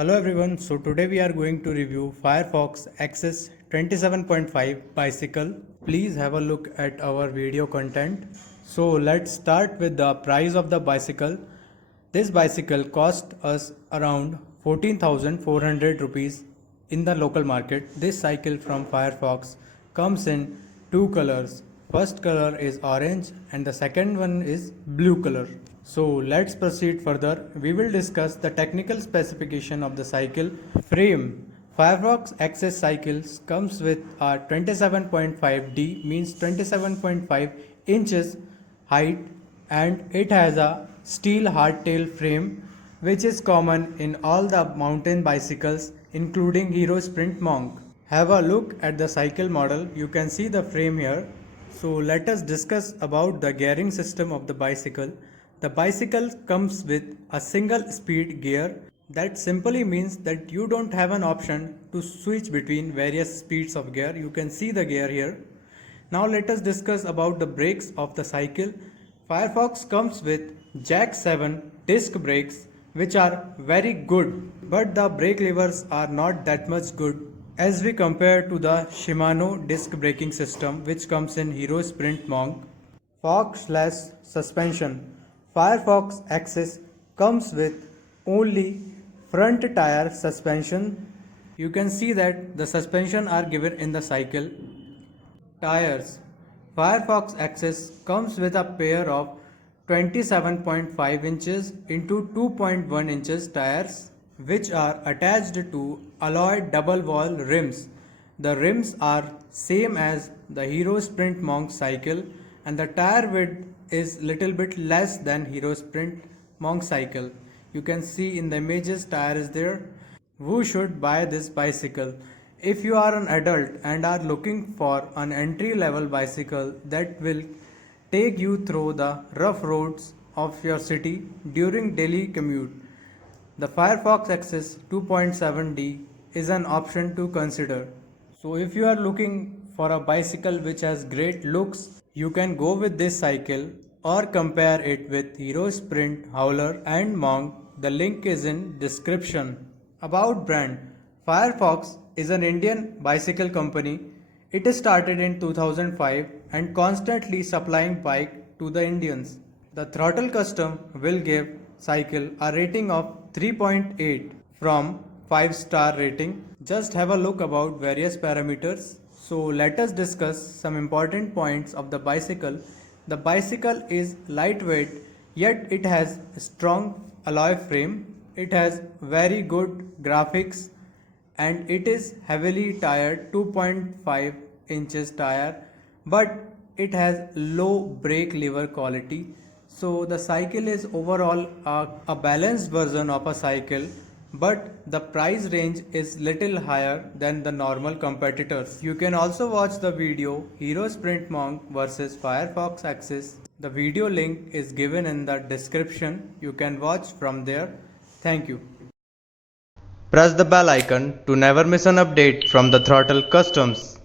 Hello everyone, so today we are going to review Firefox axxis 27.5 bicycle. Please have a look at our video content. So let's start with the price of the bicycle. This bicycle cost us around 14,400 rupees in the local market. This cycle from Firefox comes in two colors. First color is orange and the second one is blue color. So let's proceed further. We will discuss the technical specification of the cycle. Frame. Firefox axxis cycles comes with a 27.5D means 27.5 inches height, and it has a steel hardtail frame which is common in all the mountain bicycles including Hero Sprint Monk. Have a look at the cycle model. You can see the frame here. So let us discuss about the gearing system of the bicycle. The bicycle comes with a single speed gear. That simply means that you don't have an option to switch between various speeds of gear. You can see the gear here. Now let us discuss about the brakes of the cycle. Firefox comes with Jack 7 disc brakes which are very good, but the brake levers are not that much good as we compare to the Shimano disc braking system which comes in Hero Sprint Monk. Fork/suspension. Firefox axxis comes with only front tire suspension. You can see that the suspension are given in the cycle. Tires. Firefox axxis comes with a pair of 27.5 inches into 2.1 inches tires which are attached to alloy double wall rims. The rims are same as the Hero Sprint Monk cycle, and the tire width is little bit less than Hero Sprint Monk cycle. You can see in the images tire is there. Who should buy this bicycle? If you are an adult and are looking for an entry level bicycle that will take you through the rough roads of your city during daily commute, the Firefox axxis 2.7D is an option to consider. So if you are looking for a bicycle which has great looks, you can go with this cycle or compare it with Hero Sprint, Howler and Monk. The link is in description. About brand. Firefox is an Indian bicycle company. It started in 2005 and constantly supplying bike to the Indians. The throttle custom will give cycle a rating of 3.8 from 5-star rating. Just have a look about various parameters. So let us discuss some important points of the bicycle. The bicycle is lightweight, yet it has a strong alloy frame. It has very good graphics and it is heavily tired 2.5 inches tire, but it has low brake lever quality. So the cycle is overall a balanced version of a cycle, but the price range is little higher than the normal competitors. You can also watch the video Hero Sprint Monk versus Firefox axxis. The video link is given in the description. You can watch from there. Thank you. Press the bell icon to never miss an update from the Throttle Customs.